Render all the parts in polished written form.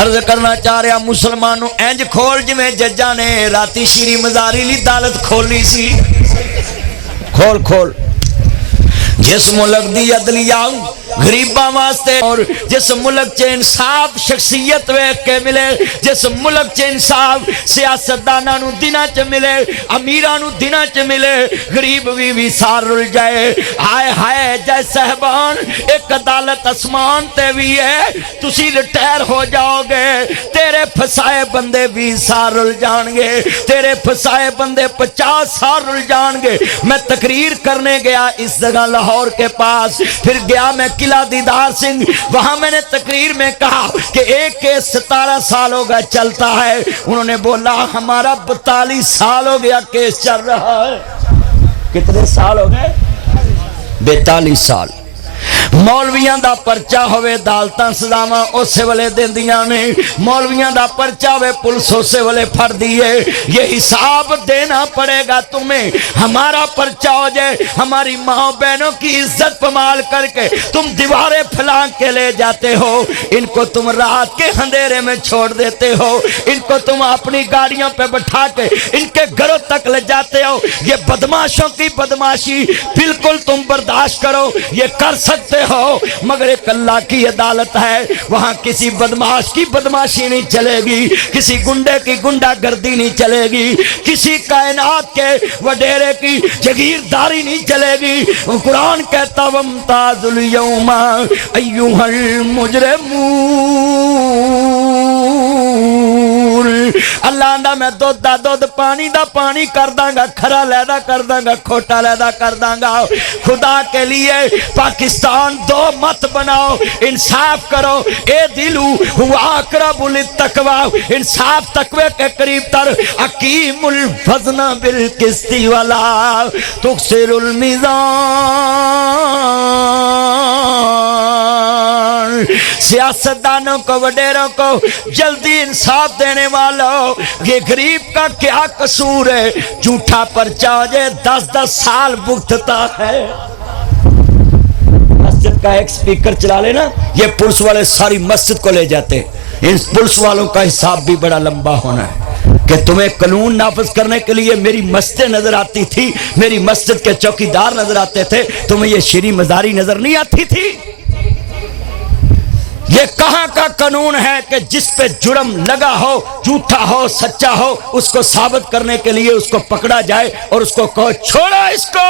عرض کرنا چاہ رہا مسلمانوں اینج کھول جویں ججاں نے راتی شیری مزاری لی عدالت کھولی سی کھول کھول جس ملک دی عدلیہ غریباں واسطے اور جس ملک چے انصاف شخصیت ویکھ کے ملے جس ملک چے انصاف سیاستداناں نو دناں چ ملے امیراں نو دناں چ ملے غریب بھی سار رل جائے ہائے ہائے جے صاحبان ایک عدالت اسمان تے بھی ہے تسی ریٹائر ہو جاؤ گے تیرے پھسائے بندے 20 سال رل جان گے تیرے پھسائے بندے 50 سال رل جان گے میں تقریر کرنے گیا اس جگہ لاہور کے پاس پھر گیا میں قلعہ دیدار سنگھ وہاں میں نے تقریر میں کہا کہ ایک کیس 17 سال ہو گیا چلتا ہے انہوں نے بولا ہمارا 42 سال ہو گیا کیس چل رہا ہے کتنے سال ہو گئے 42 سال مولویاں دا پرچہ ہوئے دالتاں سزاواں اسے والے دیندیاں نے مولویاں دا پرچہ ہوئے پولیس اسے والے پھڑ دیئے یہ حساب دینا پڑے گا تمہیں ہمارا پرچہ ہو جائے ہماری ماں بہنوں کی عزت پمال کر کے تم دیواریں پھلان کے لے جاتے ہو ان کو تم رات کے اندھیرے میں چھوڑ دیتے ہو ان کو تم اپنی گاڑیوں پہ بٹھا کے ان کے گھروں تک لے جاتے ہو یہ بدماشوں کی بدماشی بالکل تم برداشت کرو یہ کر سکتے ہو مگر ایک اللہ کی عدالت ہے وہاں کسی بدماش کی بدماشی نہیں چلے گی کسی گنڈے کی گنڈا گردی نہیں چلے گی کسی کائنات کے وڈیرے کی جگیرداری نہیں چلے گی قرآن کہتا وامتاز اليوم ایھا المجرمون اللہ اندہ میں دودھ دا دودھ پانی دا پانی کر داں گا کھرا لیدہ کر داں گا کھوٹا لیدہ کر داں گا خدا کے لیے پاکستان دو مت بناؤ انصاف کرو اے دلو ہوا اقرب للتقوی انصاف تقوی کے قریب تر اقیم الوزن بالقسط ولا تخسر المیزان سیاستدانوں کو وڈیروں کو جلدی انصاف دینے والوں یہ غریب کا کیا قصور ہے جھوٹا پرچہ ہو جائے 10 سال بھگتتا ہے مسجد کا ایک سپیکر چلا لینا یہ پولیس والے ساری مسجد کو لے جاتے ان پولیس والوں کا حساب بھی بڑا لمبا ہونا ہے کہ تمہیں قانون نافذ کرنے کے لیے میری مسجد نظر آتی تھی میری مسجد کے چوکیدار نظر آتے تھے تمہیں یہ شیریں مزاری نظر نہیں آتی تھی یہ کہاں کا قانون ہے کہ جس پہ جرم لگا ہو جھوٹا ہو سچا ہو اس کو ثابت کرنے کے لیے اس کو پکڑا جائے اور اس کو کہو چھوڑو اس کو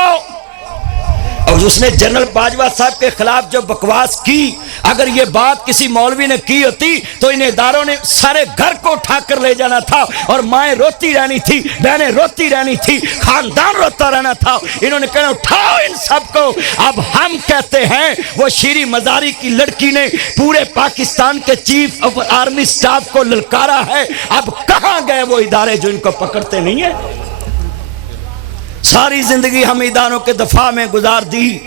اور اس نے جنرل باجوہ صاحب کے خلاف جو بکواس کی اگر یہ بات کسی مولوی نے کی ہوتی تو ان اداروں نے سارے گھر کو اٹھا کر لے جانا تھا اور مائیں روتی رہنی تھی بہنیں روتی رہنی تھی خاندان روتا رہنا تھا انہوں نے کہنا اٹھاؤ ان سب کو اب ہم کہتے ہیں وہ شیریں مزاری کی لڑکی نے پورے پاکستان کے چیف آف آرمی سٹاف کو للکارا ہے اب کہاں گئے وہ ادارے جو ان کو پکڑتے نہیں ہیں ساری زندگی ہم اداروں کے دفاع میں گزار دی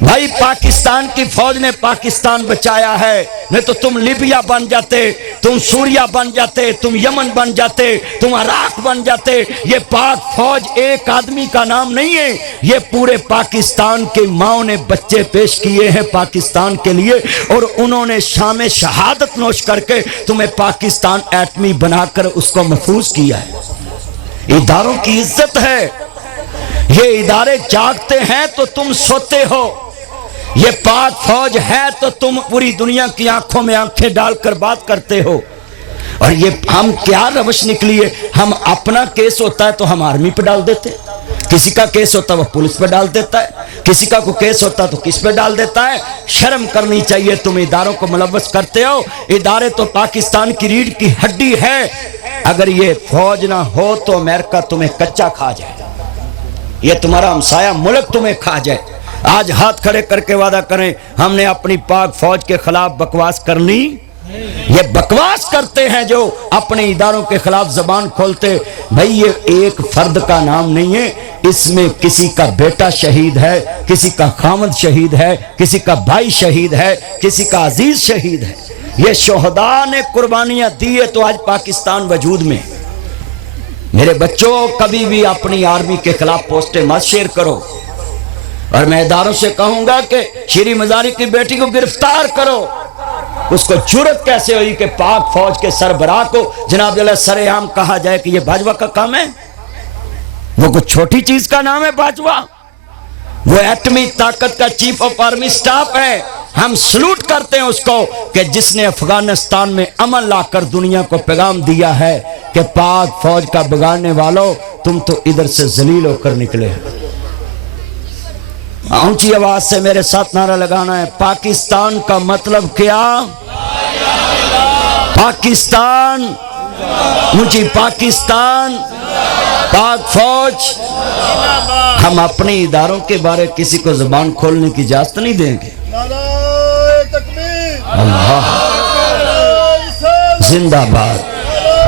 بھائی پاکستان کی فوج نے پاکستان بچایا ہے نہیں تو تم لیبیا بن جاتے تم سوریا بن جاتے تم یمن بن جاتے تم عراق بن جاتے یہ پاک فوج ایک آدمی کا نام نہیں ہے یہ پورے پاکستان کے ماؤں نے بچے پیش کیے ہیں پاکستان کے لیے اور انہوں نے شام شہادت نوش کر کے تمہیں پاکستان ایٹمی بنا کر اس کو محفوظ کیا ہے اداروں کی عزت ہے یہ ادارے جاگتے ہیں تو تم سوتے ہو یہ پاک فوج ہے تو تم پوری دنیا کی آنکھوں میں آنکھیں ڈال کر بات کرتے ہو اور یہ ہم کیا روش نکلی ہے ہم اپنا کیس ہوتا ہے تو ہم آرمی پہ ڈال دیتے کسی کا کیس ہوتا ہے وہ پولیس پہ ڈال دیتا ہے کسی کا کوئی کیس ہوتا ہے تو کس پہ ڈال دیتا ہے شرم کرنی چاہیے تم اداروں کو ملوث کرتے ہو ادارے تو پاکستان کی ریڑھ کی ہڈی ہے اگر یہ فوج نہ ہو تو امریکہ تمہیں کچا کھا جائے یہ تمہارا ہمسایہ ملک تمہیں کھا جائے آج ہاتھ کھڑے کر کے وعدہ کریں ہم نے اپنی پاک فوج کے خلاف بکواس کرنی یہ بکواس کرتے ہیں جو اپنے اداروں کے خلاف زبان کھولتے بھئی یہ ایک فرد کا نام نہیں ہے اس میں کسی کا بیٹا شہید ہے کسی کا خامد شہید ہے کسی کا بھائی شہید ہے کسی کا عزیز شہید ہے یہ شہداء نے قربانیاں دی ہے تو آج پاکستان وجود میں میرے بچوں کبھی بھی اپنی آرمی کے خلاف پوسٹیں مت شیئر کرو اور میں اداروں سے کہوں گا کہ شیریں مزاری کی بیٹی کو گرفتار کرو اس کو جرت کیسے ہوئی کہ پاک فوج کے سربراہ کو جناب جلال سر عام کہا جائے کہ یہ باجوہ کا کام ہے؟ وہ کچھ چھوٹی چیز کا نام ہے باجوہ؟ وہ ایٹمی طاقت کا چیف آف آرمی سٹاف ہے. ہم سلوٹ کرتے ہیں اس کو کہ جس نے افغانستان میں امن لا کر دنیا کو پیغام دیا ہے کہ پاک فوج کا بگاڑنے والوں تم تو ادھر سے ذلیل ہو کر نکلے. اونچی آواز سے میرے ساتھ نعرہ لگانا ہے، پاکستان کا مطلب کیا؟ پاکستان، اونچی پاکستان، پاک فوج. ہم اپنے اداروں کے بارے کسی کو زبان کھولنے کی اجازت نہیں دیں گے. اللہ زندہ باد.